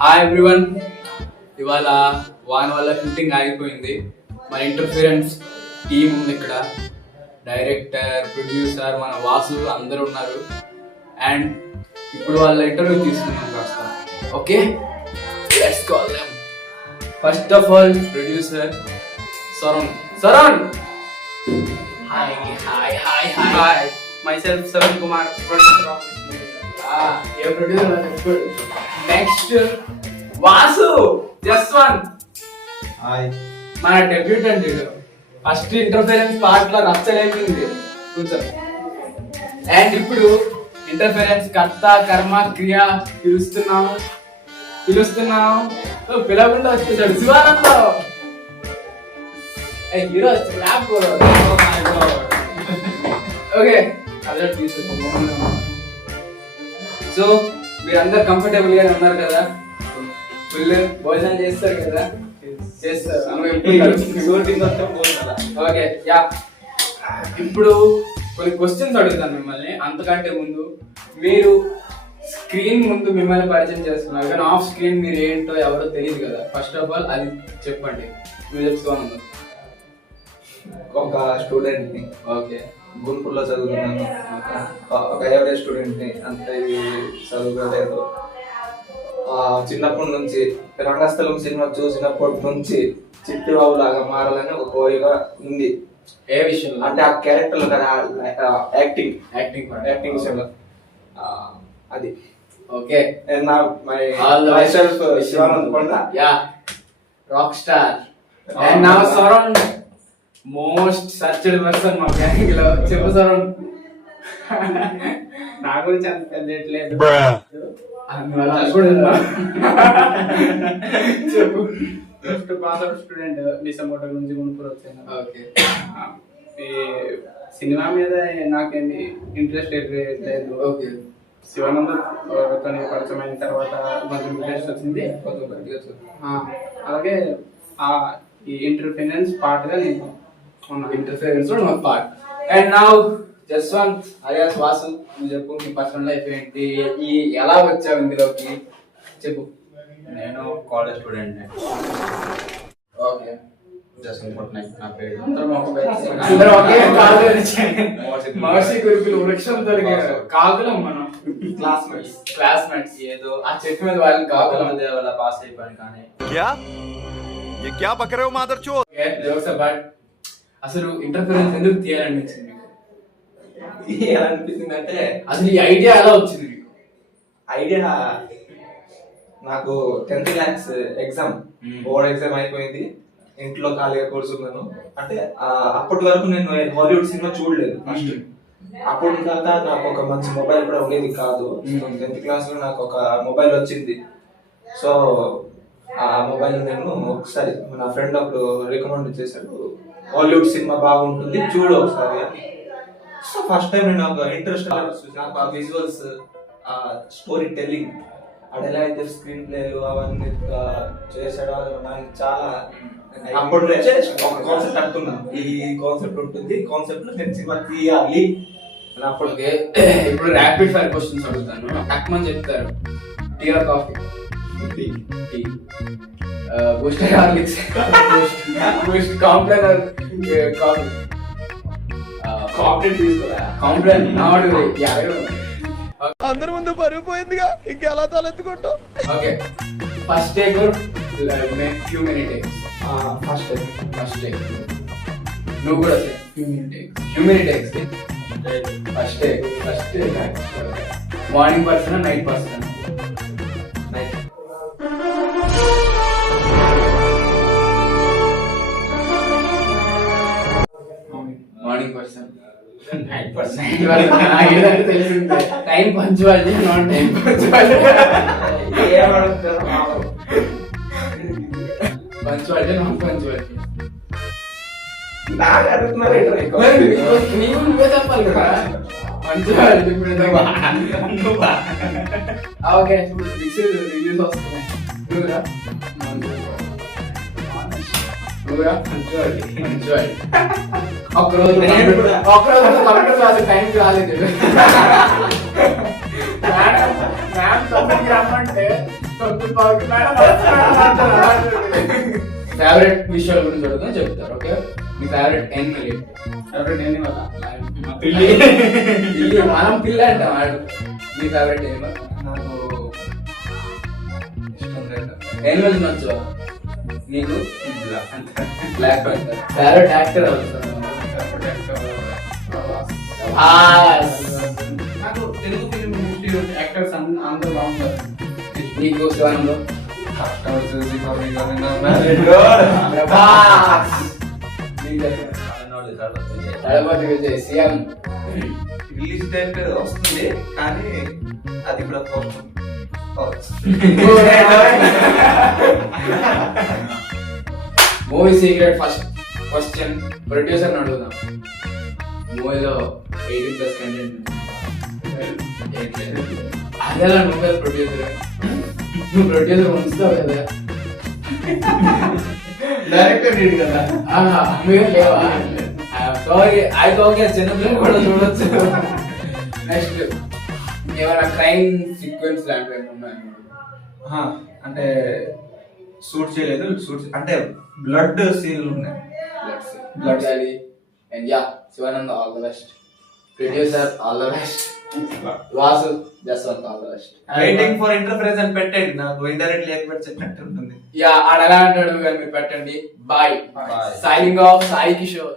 Hi everyone, ఇవాళ van వల్ల shooting ఆగిపోయింది. మన ఇంటర్ఫిరెన్స్ టీమ్ ఉంది ఇక్కడ. డైరెక్టర్, ప్రొడ్యూసర్, మన వాసు అందరూ ఉన్నారు. అండ్ ఇప్పుడు వాళ్ళ ఇంటర్వ్యూ తీసుకున్నాం కాస్త. Okay, let's call them. First of all producer Saran. Hi. Myself Saran Kumar, producer of this movie. Your producer was good. Next, Vasu, just one. Hi. మన డెబ్యూటెంట్ ఇది. ఫస్ట్ ఇంటర్ఫరెన్స్ పార్ట్ లో రచ్చలేపింది కొంచెం. And ఇప్పుడు interference కర్త కర్మ క్రియ పిలుస్తున్నాం. పిలవకుండా వచ్చేసాడు శివానందం. Hero rap. ఓకే, అదే తీసుకుంటాం. సో మీరందరు కంఫర్టబుల్ గా ఉన్నారు కదా? ఫుల్ భోజనం చేస్తారు కదా? చేస్తారు. Okay, yeah. ఇప్పుడు కొన్ని క్వశ్చన్స్ అడుగుతాను మిమ్మల్ని. అంతకంటే ముందు మీరు స్క్రీన్ ముందు మిమ్మల్ని పరిచయం చేస్తున్నారు, కానీ ఆఫ్ స్క్రీన్ మీరు ఏంటో ఎవరో తెలియదు కదా. ఫస్ట్ ఆఫ్ ఆల్ అది చెప్పండి. మీరు చెప్తాను. ఒక స్టూడెంట్ ని. ఓకే. గుంటూరులో చదువుతున్నాను. ఒక ఎవరేజ్ స్టూడెంట్ ని. అంత ఇది చదువుకోలేదు. చిన్నప్పటి నుంచి రంగస్థలం సినిమా చూసినప్పటి నుంచి చిట్టిబాబు లాగా మారాలని ఒక కోరిక ఉంది. ఏ విషయంలో అంటే ఆ క్యారెక్టర్ కదా, యాక్టింగ్ విషయంలో. అది ఓకే. శివానంద్ కొండ, rock star. And now surround most searched person మా గ్యాంగ్ లో. చెప్పు సరౌండ్. నా గురించి అంత తెలియట్లేదు. చెప్పు. First pass out student, December నుంచి గుంటూరు వచ్చాను. ఓకే. ఈ సినిమా మీద నాకేమి ఇంట్రెస్ట్ లేదు. ఓకే. శివానంద పరిచయం అయిన తర్వాత కొంచెం ఇంట్రెస్ట్ వచ్చింది. అలాగే ఈ ఇంటర్ఫరెన్స్ పార్ట్ గా నేను interference part. And now Jaswanth alias Vasu, నువ్వు చెప్పు. నీ పర్సనల్ లైఫ్ ఏంటి? ఈ ఎలా వచ్చావు ఇందులోకి చెప్పు. నేను college student. Okay. Jaswanth Patnaik నా పేరు. అందరూ ఒకే కాలేజ్. మహర్షి గురుకుల వృక్షం దొరికారు. కాకులం మనం. క్లాస్మేట్స్. ఏదో ఆ చెట్టు మీద వాళ్ళని కాకులం వల్ల పాస్ అయిపోయాను. కానీ అసలు ఇంటర్ఫరెన్స్ ఎందుకు తీయాలనిపించింది మీకు? ఏమనిపించింది అంటే, అసలు ఈ ఐడియా ఎలా వచ్చింది మీకు? ఐడియా నాకు 10th class exam, board exam అయిపోయింది. ఇంట్లో ఖాళీగా కూర్చున్నాను. అంటే అప్పటి వరకు నేను హాలీవుడ్ సినిమా చూడలేదు. ఫస్ట్ అప్పుడు దాకా నాకు ఒక మంచి మొబైల్ కూడా ఉండేది కాదు. 10th క్లాస్ లో నాకు ఒక మొబైల్ వచ్చింది. సో ఆ మొబైల్ నేను ఒకసారి నా ఫ్రెండ్ అప్పుడు రికమెండ్ చేశాడు, హాలీవుడ్ సినిమా బాగుంటుంది చూడు ఒకసారి అని. సో ఫస్ట్ టైం నేను ఒక ఇంట్రెస్ట్ నాకు ఆ విజువల్స్, ఆ స్టోరీ టెల్లింగ్, అది ఎలా అయితే స్క్రీన్ ప్లేలు అవన్నీ చేసాడో నాకు చాలా. అప్పటి నుంచే ఒక కాన్సెప్ట్ అనుకున్నాను, ఈ కాన్సెప్ట్ ఉంటుంది, కాన్సెప్ట్ లో నేను సినిమా తీయాలి అని. అప్పుడు ఇప్పుడు ర్యాపిడ్ ఫైర్ క్వశ్చన్స్ అడుగుతాను. టక్మని చెప్తారు. Tea or coffee? Tea. Boost or Horlicks? Boost. Complan or coffee? Complan తీసుకోరా? కాంప్లైన్. అందరి ముందు పరుగు పోయిందిగా, ఇంకెలా తలెత్తుకుంటావు? Okay. First take few minute takes? First take. నువ్వు కూడా few minute takes. First take. Morning person, night person? Morning person. Night person. తెలిసిందే. Time punctuality, non time punctuality. Punctuality, non punctuality. నాకు అడుగుతున్నారు నువ్వే చెప్పాలి కదా. పంచువాలిటీ. ఓకే, రివ్యూస్ వస్తున్నాయి. నువ్వురా ఒక్కరోజు కంప్యూటర్ క్లాస్ టైంకి రాలేదు. మ్యామ్ 9కి రమ్మంటే 9:10కి మేడం వస్తున్నారు. ఫేవరెట్ విషయాల గురించి అడుగుతాం చెప్తారు. ఓకే, మీ ఫేవరెట్ ఎనిమల్ ఎవరు నేను వల్ల మా పిల్లి. పిల్లి మనం పిల్లి అంటాం. ఆడు మీ ఫేవరెట్ ఎనిమల్? నాకు ఇష్టం లేదు. ఎనిమల్స్ నచ్చు నీకు? Black panther. ఫేవరెట్ యాక్టర్ నాకు తెలుగు ఫిలిం ఇండస్ట్రీ యాక్టర్స్ అందరూ బాగుంటారు. నీకు Shivanand? Thalapathy Vijay CM. Release date వస్తుంది కానీ అది కూడా movie secret. First question producer అడుగుదాం. మూవీలో 18+ కంటెంట్ అదేలా నువ్వే ప్రొడ్యూసర్? నువ్వు ప్రొడ్యూసర్ ఉంచుతావు కదా, డైరెక్టర్ రీడ్ కదా. మీరు లేవా? సారీ, అయితే ఓకే, చిన్నపిల్లలు కూడా చూడొచ్చు. నెక్స్ట్ ఏమైనా క్రైమ్ సీక్వెన్స్ లాంటివి ఉన్నాయి? అంటే షూట్ చేయలేదు, షూట్ అంటే బ్లడ్ సీన్లు ఉన్నాయి. బ్లడ్ అది. And yeah, Shivanand all the best. Producer all the best. Vasu Jaswanth all the best. Waiting for interference అని పెట్టండి, నాకు ఇండైరెక్ట్లీ ఎక్స్పెక్ట్ చెప్పినట్టు ఉంటుంది. యా, అడగా అంటాడు కానీ మీరు పెట్టండి. Bye. Bye. Signing off Sai Kishore.